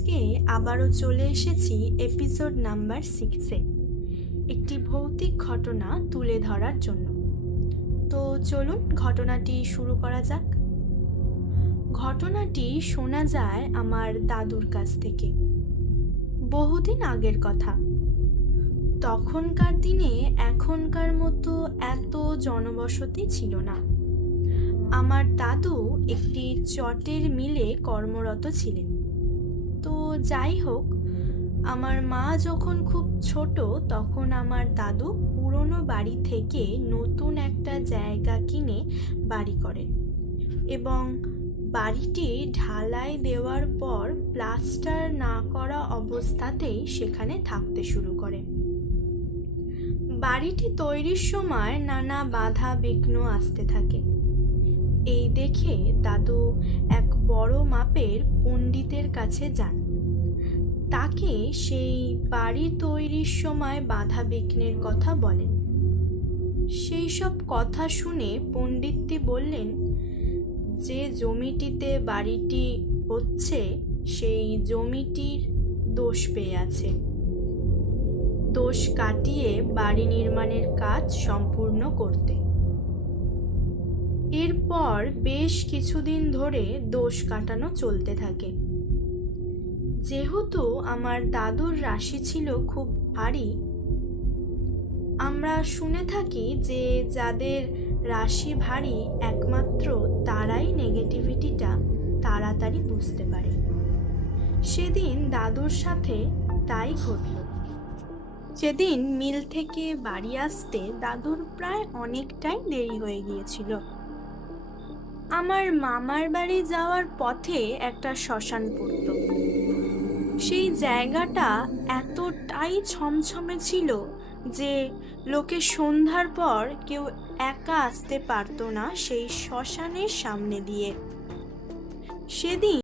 আজকে আবারও চলে এসেছি এপিসোড নাম্বার সিক্সে একটি ভৌতিক ঘটনা তুলে ধরার জন্য। তো চলুন ঘটনাটি শুরু করা যাক। ঘটনাটি শোনা যায় আমার দাদুর কাছ থেকে। বহুদিন আগের কথা। তখনকার দিনে এখনকার মতো এত জনবসতি ছিল না। আমার দাদু একটি চটের মিলে কর্মরত ছিলেন। তো যাই হোক, আমার মা যখন খুব ছোট, তখন আমার দাদু পুরনো বাড়ি থেকে নতুন একটা জায়গা কিনে বাড়ি করেন এবং বাড়িটি ঢালাই দেওয়ার পর প্লাস্টার না করা অবস্থাতেই সেখানে থাকতে শুরু করেন বাড়িটি তৈরির সময় নানা বাধা বিঘ্ন আসতে থাকে। এই দেখে দাদু এক বড় মাপের পণ্ডিতের কাছে যান। তাকে সেই বাড়ি তৈরির সময় বাধা বিঘ্নের কথা বলেন। সেই সব কথা শুনে পণ্ডিতটি বললেন, যে জমিটিতে বাড়িটি হচ্ছে, সেই জমিটির দোষ পেয়ে আছে। দোষ কাটিয়ে বাড়ি নির্মাণের কাজ সম্পূর্ণ করতে। এরপর বেশ কিছুদিন ধরে দোষ কাটানো চলতে থাকে। যেহেতু আমার দাদুর রাশি ছিল খুব ভারী, আমরা শুনে থাকি যে যাদের রাশি ভারী একমাত্র তারাই নেগেটিভিটিটা তাড়াতাড়ি বুঝতে পারে। সেদিন দাদুর সাথে তাই ঘটল। সেদিন মিল থেকে বাড়ি আসতে দাদুর প্রায় অনেকটাই দেরি হয়ে গিয়েছিল। আমার মামার বাড়ি যাওয়ার পথে একটা শ্মশান পড়ত। সেই জায়গাটা এতটাই ছমছমে ছিল যে লোকে সন্ধ্যার পর কেউ একা আসতে পারতো না সেই শ্মশানের সামনে দিয়ে। সেদিন